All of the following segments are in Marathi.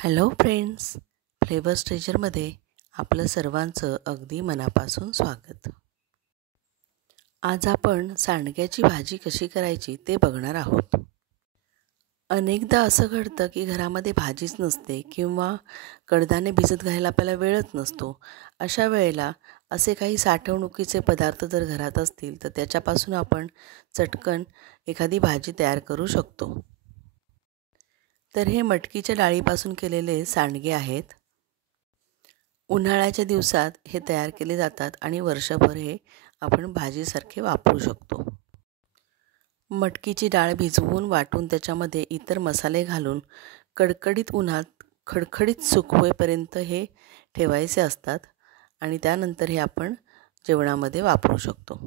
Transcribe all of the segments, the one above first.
हॅलो फ्रेंड्स, फ्लेवर्स ट्रेजरमध्ये आपलं सर्वांचं अगदी मनापासून स्वागत. आज आपण सांडग्याची भाजी कशी करायची ते बघणार आहोत. अनेकदा असं घडतं की घरामध्ये भाजीच नसते किंवा कडधान्ये भिजत घालायला आपल्याला वेळच नसतो. अशा वेळेला असे काही साठवणुकीचे पदार्थ जर घरात असतील तर त्याच्यापासून आपण चटकन एखादी भाजी तयार करू शकतो. तर हे मटकीच्या डाळीपासून केलेले सांडगे आहेत. उन्हाळ्याच्या दिवसात हे तयार केले जातात आणि वर्षभर हे आपण भाजीसारखे वापरू शकतो. मटकीची डाळ भिजवून वाटून त्याच्यामध्ये इतर मसाले घालून कडकडीत उन्हात खडखडीत सुकवेपर्यंत हे ठेवायचे असतात आणि त्यानंतर हे आपण जेवणामध्ये वापरू शकतो.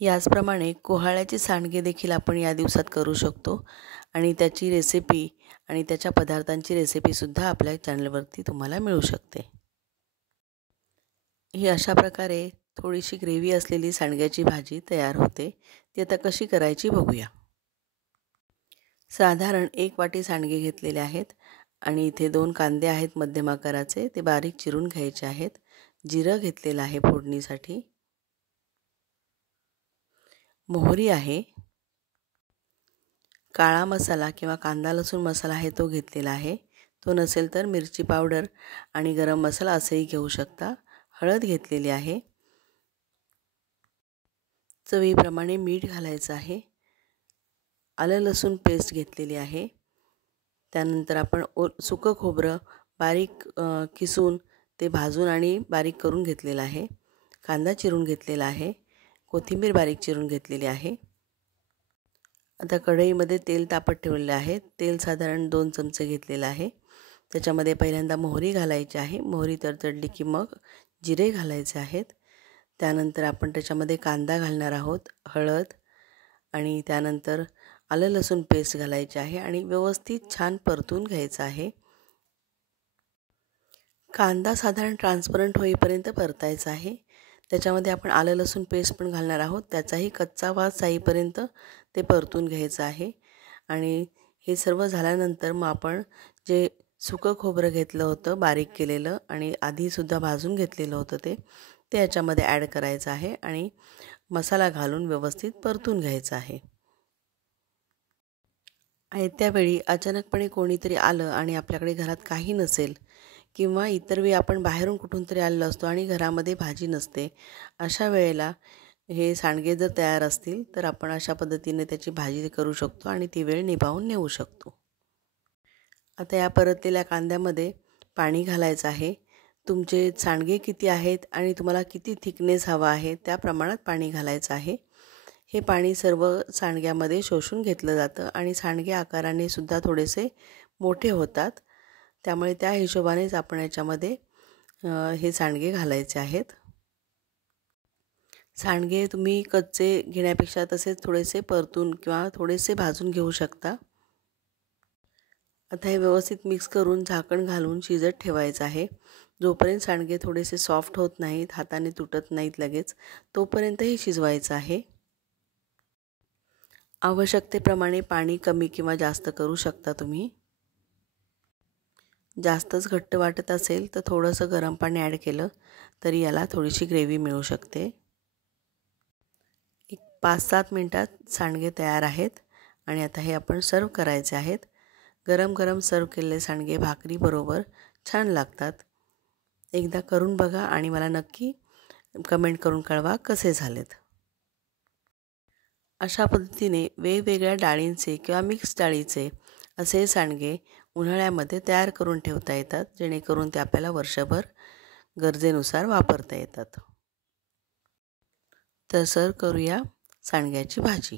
याचप्रमाणे कोहाळ्याचे सांडगे देखील आपण या दिवसात करू शकतो आणि त्याची रेसिपी आणि त्याच्या पदार्थांची रेसिपीसुद्धा आपल्या चॅनलवरती तुम्हाला मिळू शकते. ही अशा प्रकारे थोडीशी ग्रेव्ही असलेली सांडग्याची भाजी तयार होते. ती आता कशी करायची बघूया. साधारण 1 वाटी सांडगे घेतलेले आहेत आणि इथे 2 कांदे आहेत मध्यम आकाराचे, ते बारीक चिरून घ्यायचे आहेत. जिरं घेतलेलं आहे फोडणीसाठी. मोहरी आहे. काळा मसाला किंवा कांदा लसूण मसाला आहे तो घेतलेला आहे. तो नसेल तर मिरची पावडर आणि गरम मसाला असेही घेऊ शकता. हळद घेतलेली आहे. चवीप्रमाणे मीठ घालायचं आहे. आलं लसूण पेस्ट घेतलेली आहे. त्यानंतर आपण सुकं खोबरं बारीक किसून ते भाजून आणि बारीक करून घेतलेलं आहे. कांदा चिरून घेतलेला आहे. कोथिंबीर बारीक चिरून घेतलेली आहे. आता कढईमध्ये तेल तापत ठेवलेलं आहे. तेल साधारण 2 चमचे घेतलेलं आहे. त्याच्यामध्ये पहिल्यांदा मोहरी घालायची आहे. मोहरी तडतडली की मग जिरे घालायचे आहेत. त्यानंतर आपण त्याच्यामध्ये कांदा घालणार आहोत, हळद आणि त्यानंतर आलं लसूण पेस्ट घालायची आहे आणि व्यवस्थित छान परतून घ्यायचं आहे. कांदा साधारण ट्रान्सपरंट होईपर्यंत परतायचा आहे. त्याच्यामध्ये आपण आलं लसूण पेस्ट पण घालणार आहोत. त्याचाही कच्चा वास जाईपर्यंत ते परतून घ्यायचं आहे आणि हे सर्व झाल्यानंतर मग आपण जे सुकं खोबरं घेतलं होतं बारीक केलेलं आणि आधीसुद्धा भाजून घेतलेलं होतं ते याच्यामध्ये ॲड करायचं आहे आणि मसाला घालून व्यवस्थित परतून घ्यायचं आहे. त्यावेळी अचानकपणे कोणीतरी आलं आणि आपल्याकडे घरात काही नसेल किंवा इतर वेळी आपण बाहेरून कुठून तरी आलेलो असतो आणि घरामध्ये भाजी नसते, अशा वेळेला हे सांडगे जर तयार असतील तर आपण अशा पद्धतीने त्याची भाजी करू शकतो आणि ती वेळ निभावून नेऊ शकतो. आता या परतलेल्या कांद्यामध्ये पाणी घालायचं आहे. तुमचे सांडगे किती आहेत आणि तुम्हाला किती थिकनेस हवा आहे त्या प्रमाणात पाणी घालायचं आहे. हे पाणी सर्व सांडग्यामध्ये शोषून घेतलं जातं आणि सांडगे आकाराने सुद्धा थोडेसे मोठे होतात. त्यामुळे त्या हिशोबानेच आपण याच्यामध्ये हे सांडगे घालायचे आहेत. सांडगे तुम्ही कच्चे घेण्यापेक्षा तसेच थोडेसे परतून किंवा थोडेसे भाजून घेऊ शकता. आता हे व्यवस्थित मिक्स करून झाकण घालून शिजत ठेवायचं आहे. जोपर्यंत सांडगे थोडेसे सॉफ्ट होत नाहीत, हाताने तुटत नाहीत लगेच, तोपर्यंत हे शिजवायचं आहे. आवश्यकतेप्रमाणे पाणी कमी किंवा जास्त करू शकता तुम्ही. जास्तच घट्ट वाटत असेल तर थोडंसं गरम पाणी ॲड केलं तरी याला थोडीशी ग्रेव्ही मिळू शकते. 5-7 मिनटात सांडगे तयार आहेत आणि आता हे आपण सर्व करायचे आहेत. गरम गरम सर्व केलेले सांडगे भाकरीबरोबर छान लागतात. एकदा करून बघा आणि मला नक्की कमेंट करून कळवा कसे झालेत. अशा पद्धतीने वेगवेगळ्या डाळींचे किंवा मिक्स डाळीचे असे सांडगे उन्हाळ्यामध्ये तयार करून ठेवता येतात, जेणेकरून ते आपल्याला वर्षभर गरजेनुसार वापरता येतात. तर सर्व करूया सांडग्याची भाजी.